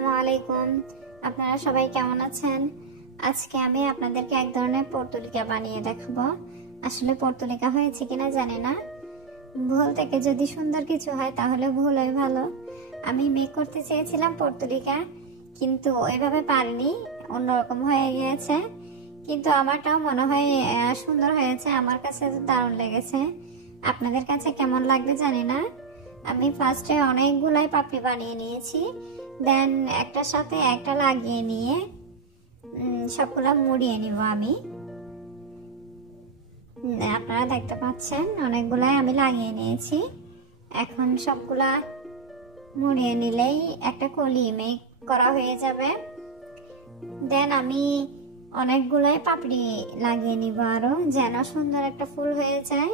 আসসালামু আলাইকুম। আপনারা সবাই কেমন আছেন? আজকে আমি আপনাদেরকে এক ধরনের পর্তুলিকা বানিয়ে দেখাবো। আসলে পর্তুলিকা হয়েছে কিনা জানি না। ভুল থেকে যদি সুন্দর কিছু হয় তাহলে ভুলই ভালো। আমি মেক করতে চেয়েছিলাম পর্তুলিকা, কিন্তু এভাবে পারিনি, অন্যরকম হয়ে গিয়েছে। কিন্তু আমারটাও মনে হয় সুন্দর হয়েছে, আমার কাছে তো দারুণ লেগেছে। আপনাদের কাছে কেমন লাগবে জানি না। আমি ফার্স্টে অনেকগুলাই পাপড়ি বানিয়ে নিয়েছি, দেন একটার সাথে একটা লাগিয়ে নিয়ে সবগুলা মুড়িয়ে নিব। আমি আপনারা দেখতে পাচ্ছেন অনেকগুলাই আমি লাগিয়ে নিয়েছি। এখন সবগুলা মুড়িয়ে নিলেই একটা কলি মেক করা হয়ে যাবে। দেন আমি অনেকগুলাই পাপড়ি লাগিয়ে নিব আরো, যেন সুন্দর একটা ফুল হয়ে যায়।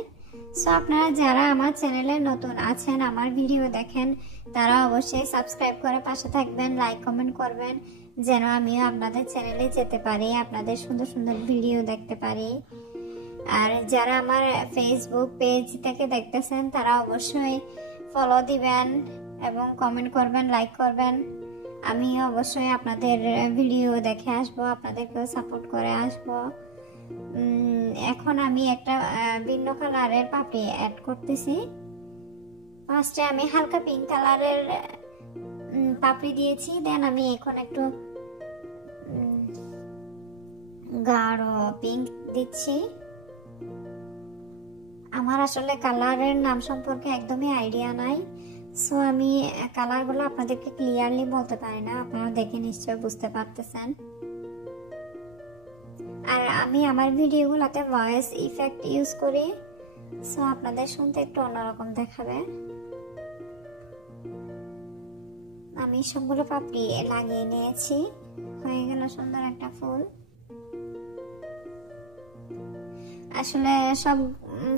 সো আপনারা যারা আমার চ্যানেলে নতুন আছেন, আমার ভিডিও দেখেন, তারা অবশ্যই সাবস্ক্রাইব করে পাশে থাকবেন, লাইক কমেন্ট করবেন, যেন আমিও আপনাদের চ্যানেলে যেতে পারি, আপনাদের সুন্দর সুন্দর ভিডিও দেখতে পারি। আর যারা আমার ফেসবুক পেজ থেকে দেখতেছেন, তারা অবশ্যই ফলো দিবেন এবং কমেন্ট করবেন, লাইক করবেন। আমি অবশ্যই আপনাদের ভিডিও দেখে আসবো, আপনাদেরকেও সাপোর্ট করে আসবো। এখন আমি একটা ভিন্ন কালারের পাপড়ি অ্যাড করতেছি। ফার্স্টে আমি হালকা পিঙ্ক কালারের পাপড়ি দিয়েছি, দেন আমি এখন একটু গাঢ় পিঙ্ক দিচ্ছি। আমার আসলে কালারের নাম সম্পর্কে একদমই আইডিয়া নাই, সো আমি কালারগুলো আপনাদেরকে ক্লিয়ারলি বলতে পারি না, আপনারা দেখে নিশ্চয় বুঝতে পারতেছেন। আর আমি আমার ভিডিওগুলোতে ভয়েস ইফেক্ট ইউজ করি, সো আপনাদের শুনতে একটু অন্যরকম দেখাবে। আমি সবগুলো পাপড়ি লাগিয়ে নিয়েছি, হয়ে গেল সুন্দর একটা ফুল। আসলে সব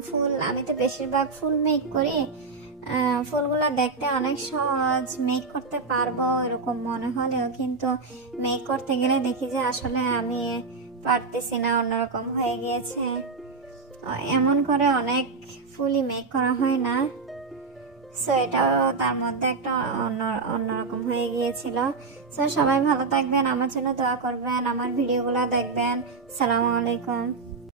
ফুল, আমি তো বেশিরভাগ ফুল মেক করি, ফুলগুলা দেখতে অনেক সহজ, মেক করতে পারবো এরকম মনে হলেও কিন্তু মেক করতে গেলে দেখি যে আসলে আমি পারতেছি না, অন্যরকম হয়ে গিয়েছে। এমন করে অনেক ফুলই মেক করা হয় না, সো এটাও তার মধ্যে একটা অন্যরকম হয়ে গিয়েছিল। সো সবাই ভালো থাকবেন, আমার জন্য দোয়া করবেন, আমার ভিডিওগুলো দেখবেন। আসসালামু আলাইকুম।